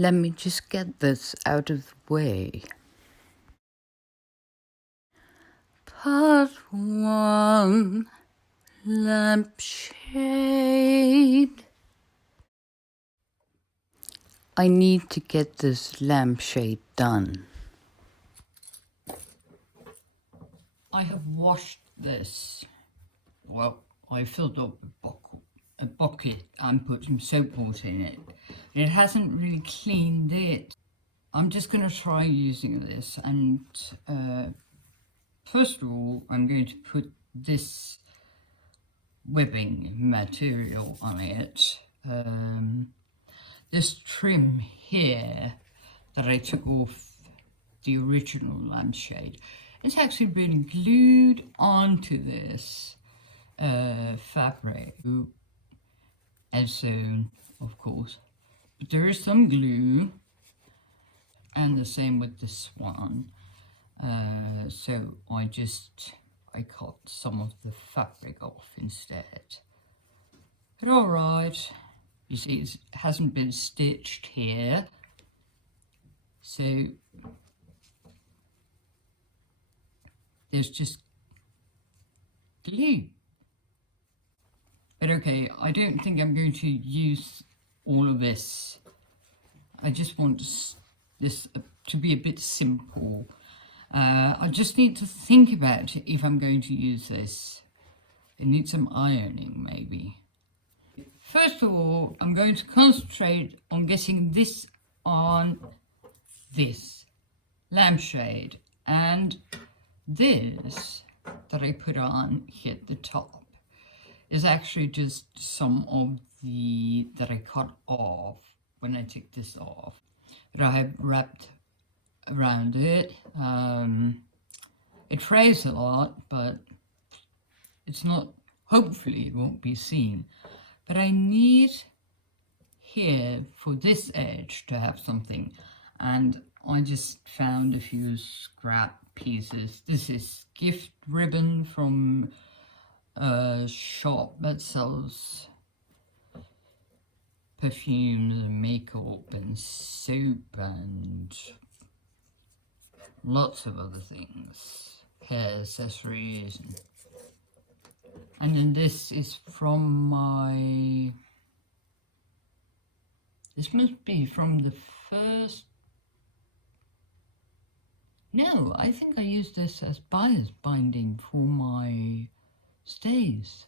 Let me just get this out of the way. Part 1, Lampshade. I need to get this lampshade done. I have washed this. Well, I filled up a bucket and put some soap water in it. It hasn't really cleaned it. I'm just going to try using this, and first of all I'm going to put this webbing material on it. This trim here that I took off the original lampshade, it's actually been glued onto this fabric, as sewn, of course, but there is some glue, and the same with this one. So I cut some of the fabric off instead. But alright, you see it hasn't been stitched here, so there's just glue. But okay, I don't think I'm going to use all of this. I just want this to be a bit simple. I just need to think about if I'm going to use this. I need some ironing maybe. First of all, I'm going to concentrate on getting this on this lampshade, and this that I put on here at the top is actually just some of the that I cut off when I took this off, that I have wrapped around it. It frays a lot, but it's not, hopefully it won't be seen. But I need here for this edge to have something, and I just found a few scrap pieces. This is gift ribbon from a shop that sells perfumes and makeup and soap and lots of other things, hair accessories, and then this is from this must be from the first, no, I think I used this as bias binding for my stays,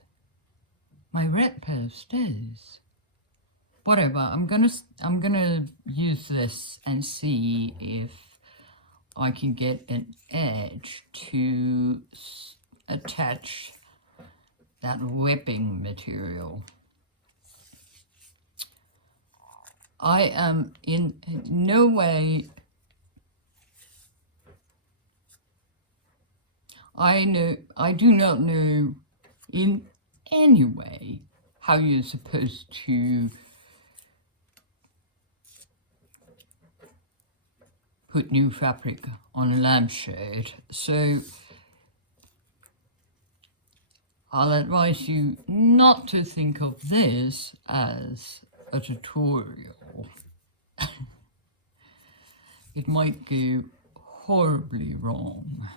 my red pair of stays. Whatever, I'm gonna use this and see if I can get an edge to attach that webbing material. I am in no way, I do not know in any way how you're supposed to put new fabric on a lampshade, so I'll advise you not to think of this as a tutorial. It might go horribly wrong.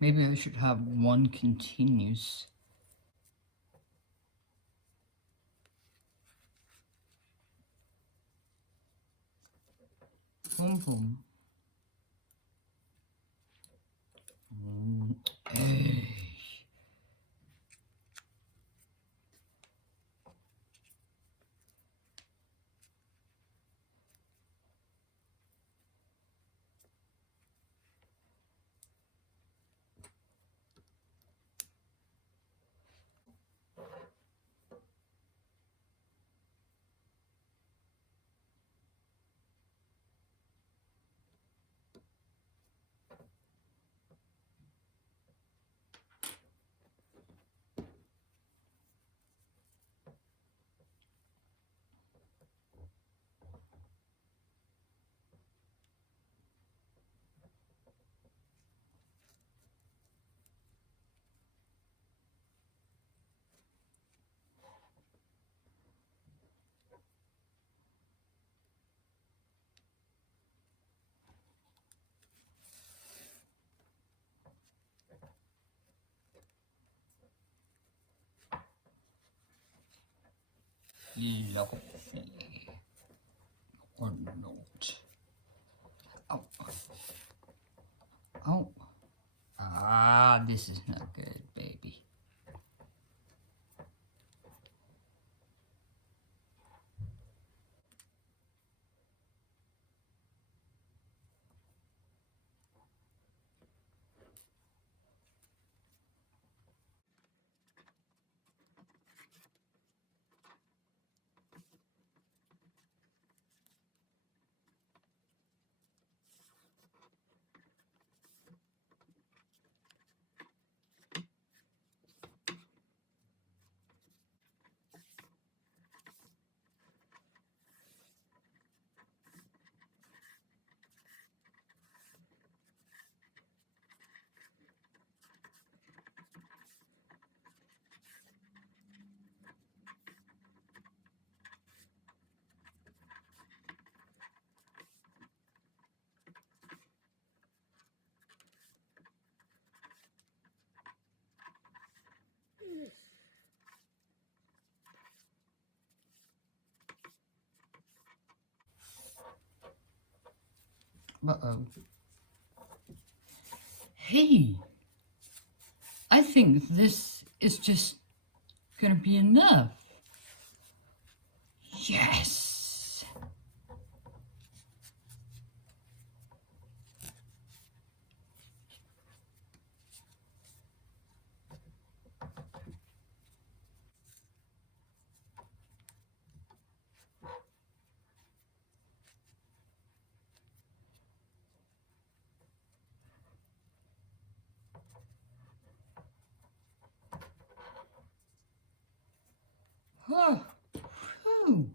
Maybe I should have one continuous. Boom, boom. Hey. Lovely. Or not. Oh. Oh. Ah, this is not good, baby. Uh-oh. Hey, I think this is just gonna be enough. Yes! Oh, whew.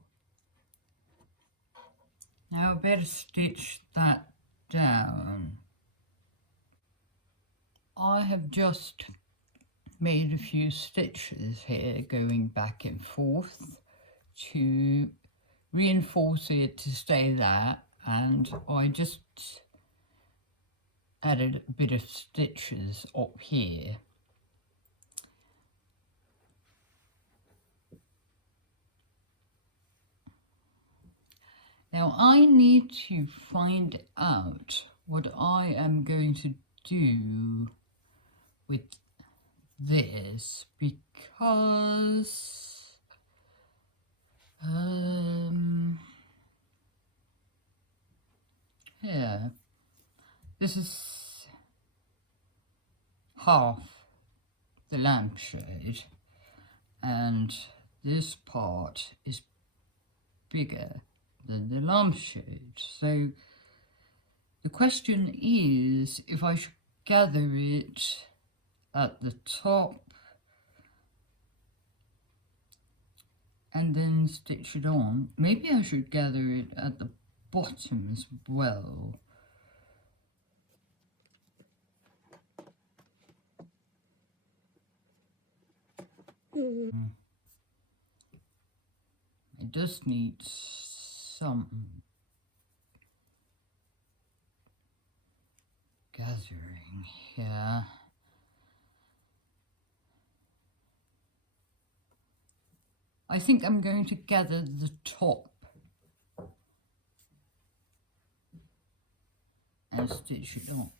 Now I better stitch that down. I have just made a few stitches here going back and forth to reinforce it to stay there, and I just added a bit of stitches up here. Now I need to find out what I am going to do with this, because here, this is half the lampshade and this part is bigger than the lampshade. So the question is if I should gather it at the top and then stitch it on. Maybe I should gather it at the bottom as well. It does need some gathering here. I think I'm going to gather the top and stitch it on.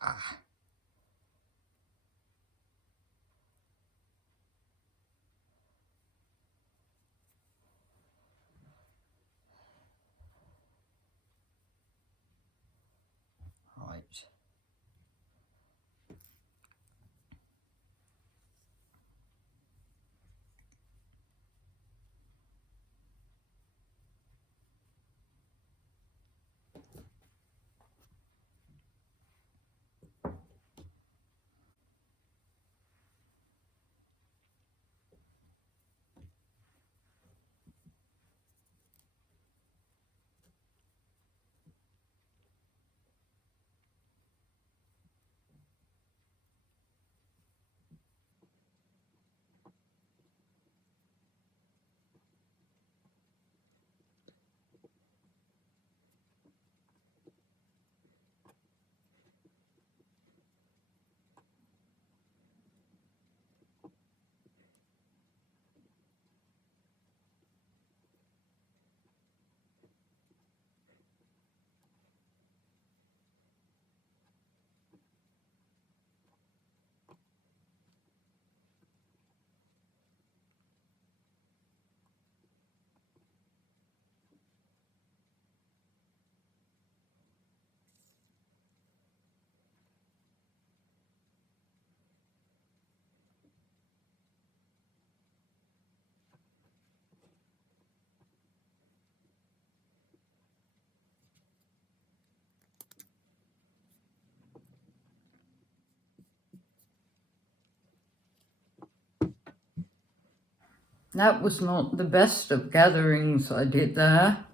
Ah. Right. That was not the best of gatherings I did there.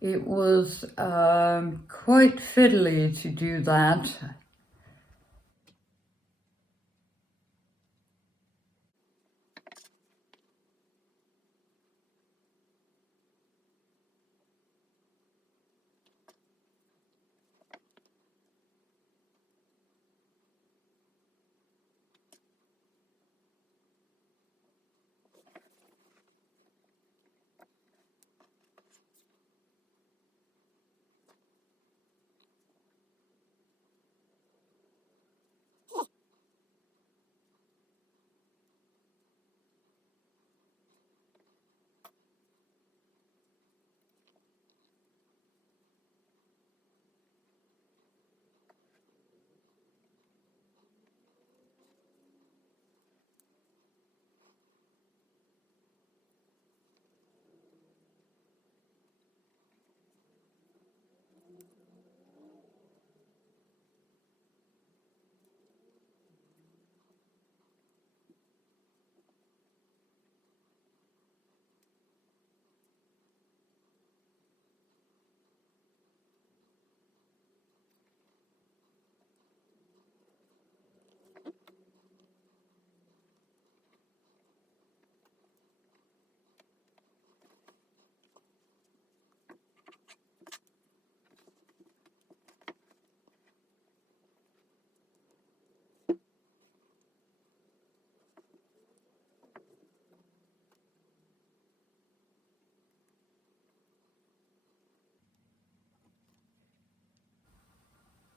It was quite fiddly to do that.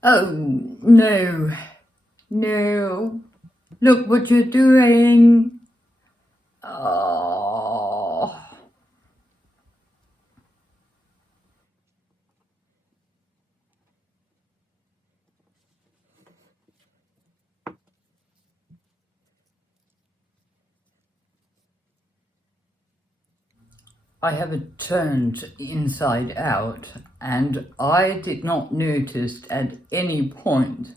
Oh, no. No. Look what you're doing. Oh. I have it turned inside out, and I did not notice at any point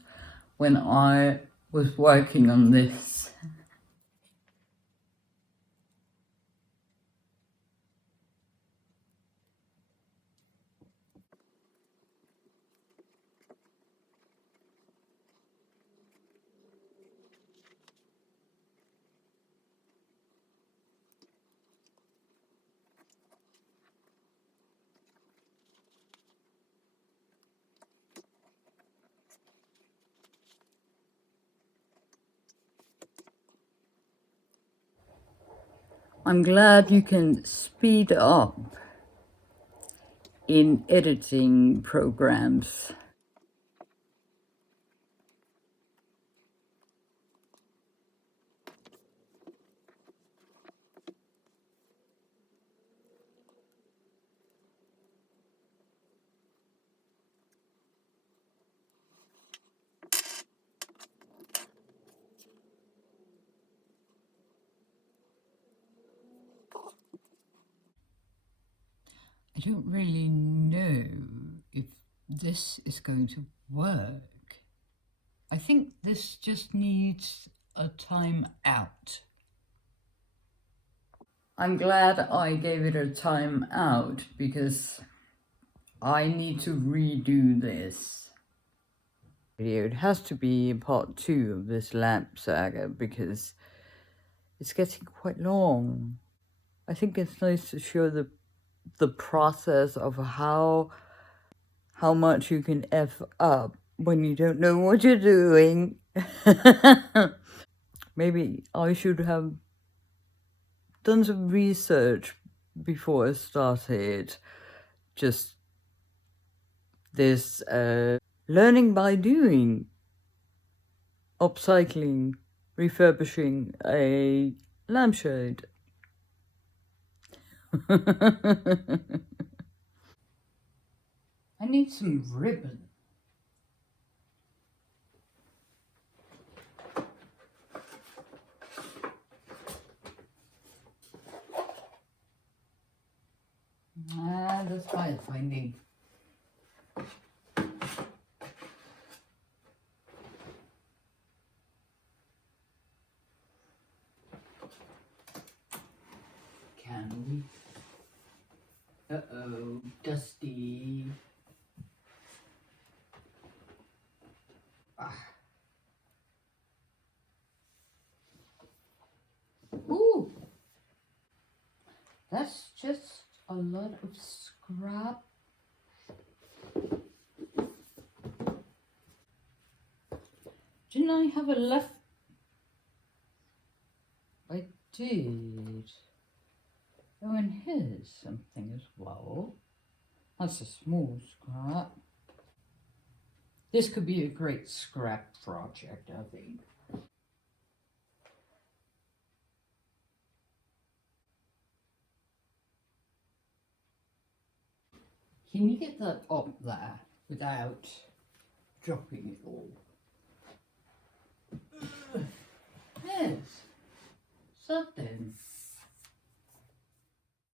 when I was working on this. I'm glad you can speed up in editing programs. I don't really know if this is going to work. I think this just needs a time out. I'm glad I gave it a time out because I need to redo this video. It has to be part 2 of this lamp saga because it's getting quite long. I think it's nice to show the process of how much you can F up when you don't know what you're doing. Maybe I should have done some research before I started just this learning by doing, upcycling, refurbishing a lampshade. I need some ribbon. That's fine if I need. Can we? Uh-oh, dusty. Ah. Ooh! That's just a lot of scrap. Didn't I have a left? I did. Oh, and here's something as well. That's a small scrap. This could be a great scrap project, I think. Can you get that up there without dropping it all? There's something.